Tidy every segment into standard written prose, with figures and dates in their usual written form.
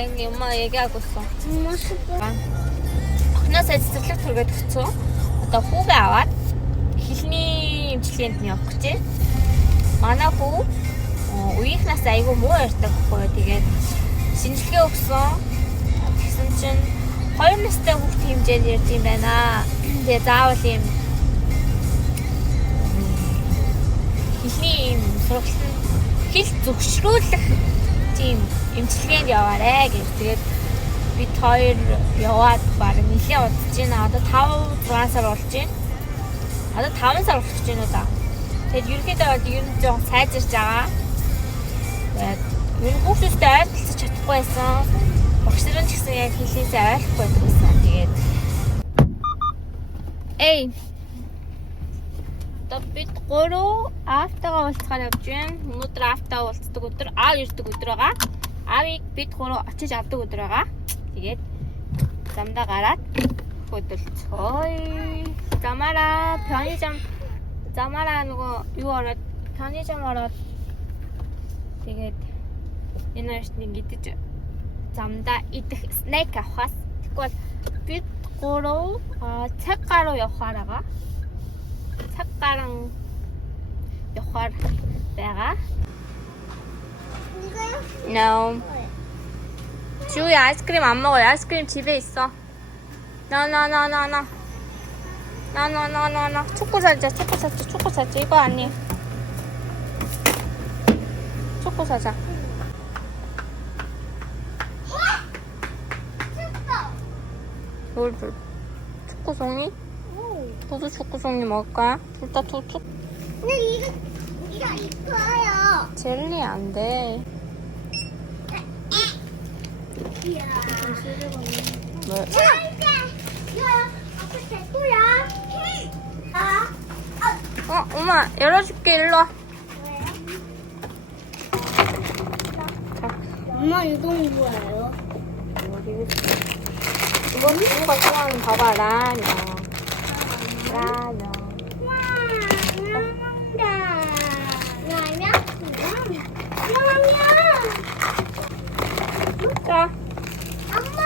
엄마 얘기하고 있어. охноосоо цэцэрлэг түргээд өгцөө. Одоо хүүгээ аваад хэлний эмчилгээнд нь явах гэж байна. Манай хүү үеийнхнаас айгүй муу ярьдаг байхгүй. Тэгээд шинжилгээ өгсөн. Тэгсэн чинь 2 настай хүүхдийн хэмжээнд ярьд юм байна. Тэгээ заавал юм хэлний сургалт хэл зөвшрүүлэх тийм эмчилгээнд яваарэ гэж. Тэгээд бид хоёр яваад баг нэлээд удаж байна. Одоо 5-6 сар болж байна. Одоо 5 сар болчихж байна уу да. Тэгээд ерөнхийдөө ер нь жоохон сайжирч байгаа. Тэгээд ер нь хүүхдүүдтэй ойртолцож чадахгүй байсан. Багш нар ч гэсэн яг хэлээсээ ойлгохгүй байсан. Тэгээд одоо бид 3 аавтайгаа уулзахаар явж байна. Өнөөдөр аавтайгаа уулздаг өдөр, аав ирдэг өдөр байгаа. Аавыг бид 3 очиж авдаг өдөр байгаа. Тэгээд замдаа гараад хөдөлцөй. Замаараа нөгөө юу ороод 편의점 ороод тэгээд энэ хоёрт ингэдэж замдаа идэх снэк авахаас тэгвэл бид 3 цаг гаруй явахаар байгаа. Цаг гарan явахаар байгаа. No. 주희 아이스크림 안 먹어요. 아이스크림 집에 있어. No. 초코 사자. 이거 아니에요. 초코 사자. 뭘 초코송이? 너도 초코송이 먹을 거야? 둘 다 초코? 근데 이거 이거요. 젤리 안 돼. 이야. 왜? 이거 아빠 제 거야. 엄마 열어줄게. 일로 와. 엄마 이건 뭐예요? 이건 누가 좋아하는 봐봐. 라면. 와, 라면. 자. 엄마.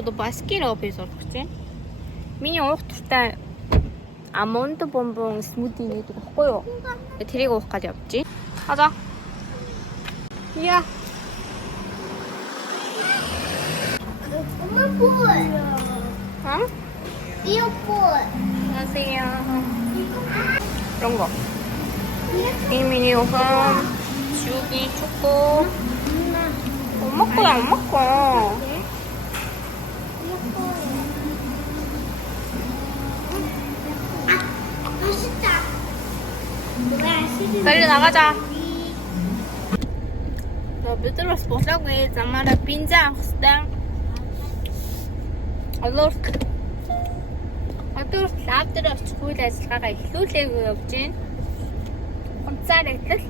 너 맛있게 러브해서 그렇지? 미니 уух туртай 아몬드 бомбон 스무디 нэгдэг баггүй юу? Тэрийг уух гэж явчих. 가자. 이야. 엄마 볼. 응? 이거 볼. 안녕하세요. 이런 거. 미니 요금, 지우기 초코. 엄마 거야, 엄마 거. 빨리 나가자. бид нар бас болоогүй. Замаараа пинза авах хэрэгтэй. Одоо лаб дээр очиж үйл ажиллагаагаа эхлүүлээгүй явж байна. Онцаар идэл.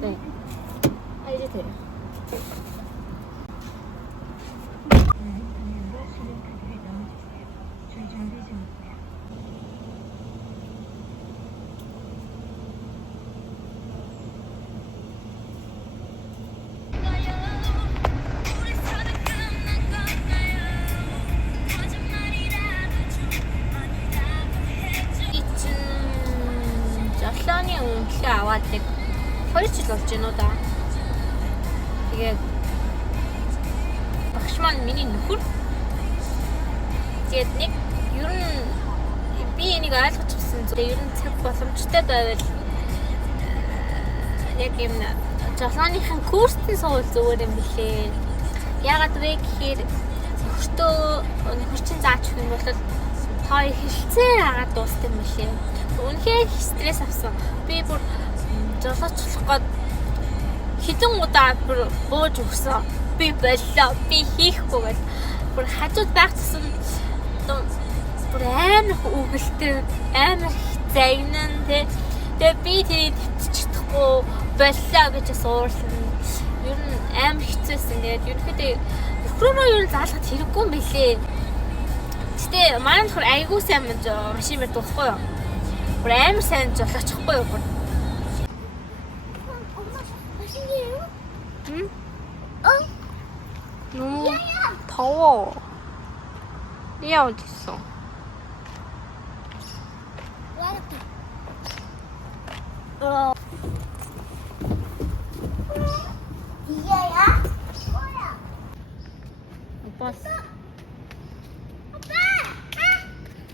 네. 이제 돼요. Jalani unki аваад хоёр жил болж байна уу да. Тэгээд багш маань миний нөхөр. Тэгээд нэг ер нь би энийг ойлгочихсон. Тэгээд ер нь цаг боломжтой байвал яг юм жолооныхын курстын суул зүгээр юм билээ. Ягаад вэ гэхээр нөхөрчийн зааж өгөх юм бол тоо хэлцээ агаад дуусдаг юм билээ. Үнэхээр стресс авсан. Би бүр жолоочлох гээд хэдэн удаа бүр бууж өгсөн. Би боллоо. Би хийхгүй гэж. Бүр хажууд байх гэсэн бүр амар үгэлтэй, амар загнан тий. Тэгээ би тэрийг төвччихдэггүй боллоо гэж суурсан. Ер нь амар хэцүүсэн. Тэгээд ерөнхийдөө нөхрөөрөө ер нь заалахад хэрэггүй юм билээ. Гэтэ манай нөхөр айгуу сайн машин мэр дуусахгүй юу? Бүр амар сайн жолоочихгүй юу бүр. 맛있게요? 너무 더워. 리아 어디 있어? 이게야? 뭐야? 못 봤어. 아빠!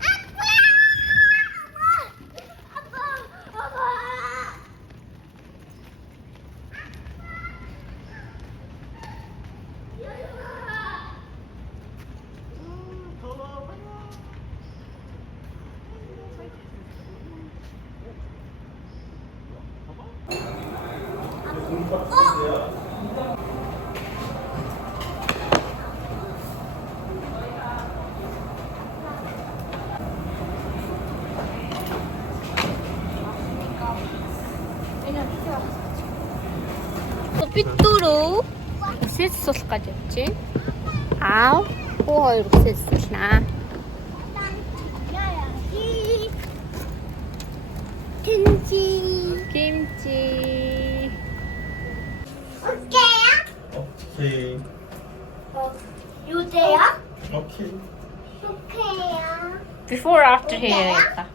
아빠! 삐뚤어 세수소까지 했지? 아우 호 이렇게 세수나 김치. 김치 오케이야? 오케이. 요새야? 오케이. 오케이야. before after 해야겠다.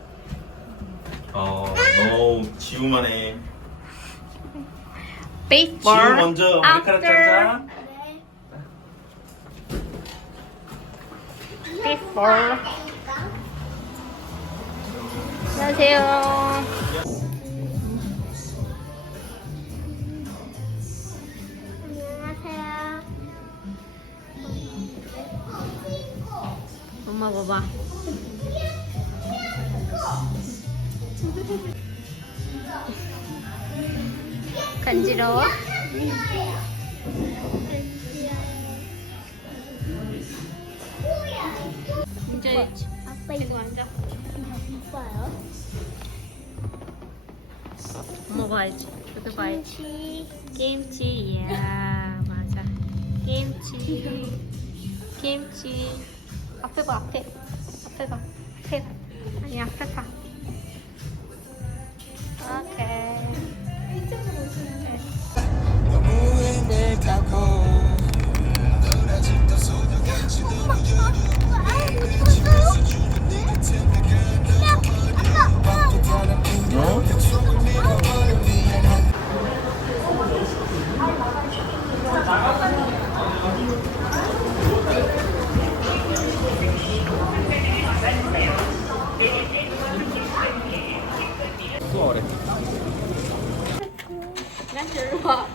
너 지우만 해. before 지우 먼저 머리카락 자르자. before 안녕하세요. 안녕하세요. 엄마 봐봐. 간지러워? 앉아야지. 아빠 이거 앉아. 이뻐요? 엄마 봐야지. 저도 봐야지. 김치. 김치야 맞아. 김치. 김치. 앞에 봐 앞에. 앞에 봐. 앞에 봐. 아니 앞에 봐. 오케이. 난 절로 와.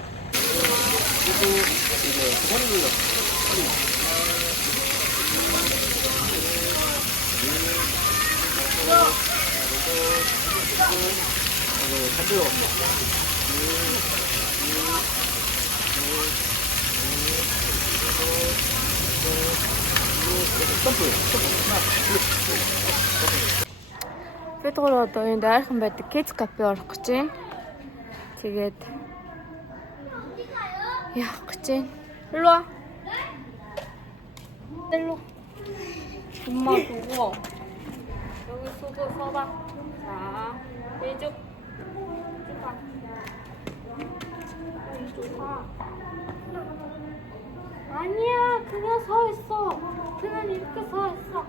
бид гурав одоо энэ дайрхан байдаг kids cafe орох гэж байна. Тэгээд явах гэж байна. 일로 와. 일로. 엄마 보고 여기 수고 써봐. 자, 이쪽 가. 이쪽 가. 아니야, 그냥 서 있어. 그냥 이렇게 서 있어.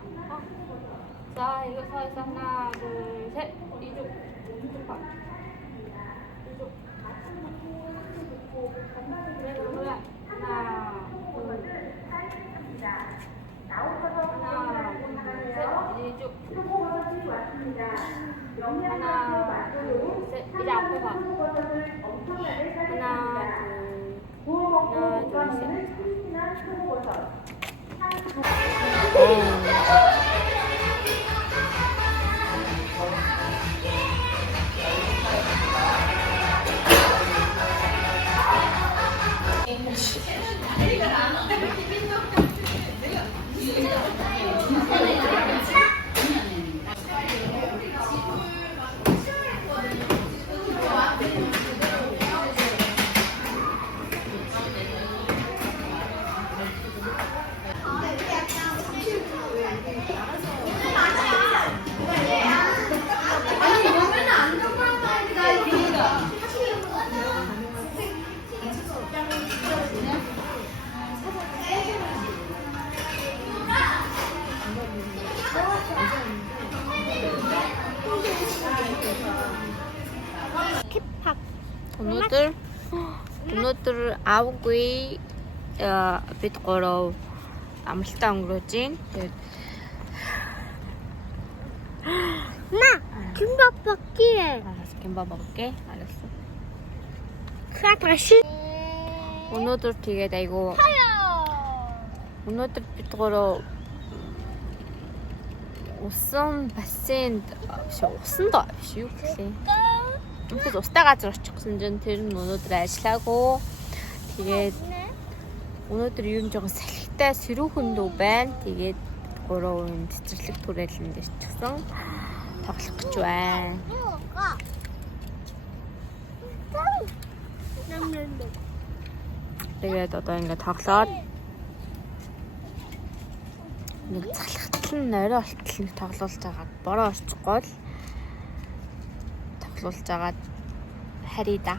자, 이거 서 있어. 하나, 둘, 셋. 이쪽 가. 이쪽. 왜 그래? 하나, 둘, 셋. 하나, 둘, 셋. 이제 앞에 봐. 하나, 둘, 셋. 힙합. Өнөөдөр авгүй бид гурав амралтаа өнгөрөөж байна. Тэгээд 나 김밥 먹기에. 알았어. 김밥 먹을게. 알았어. 다시. өнөөдөр тэгээд айгу өнөөдөр бид гурав усан бассейнд усан доо биш юу гэхээ. Үнэхээр устай газар очих гэсэн чинь тэр нь өнөөдөр ажиллаагүй. Тэгээд өнөөдөр ер нь жоохон салхитай сэрүүхэн дүү байна. Тэгээд гурав юм цэцэрлэг түрээлэнд ирчихсэн. Тоглох гэж байна. Тэгээд одоо ингээд тоглоод нэг залхтал нь орой болтол нэг тоглуулж байгаа. Бороо орчихгүй л тоглуулж байгаа харъя да.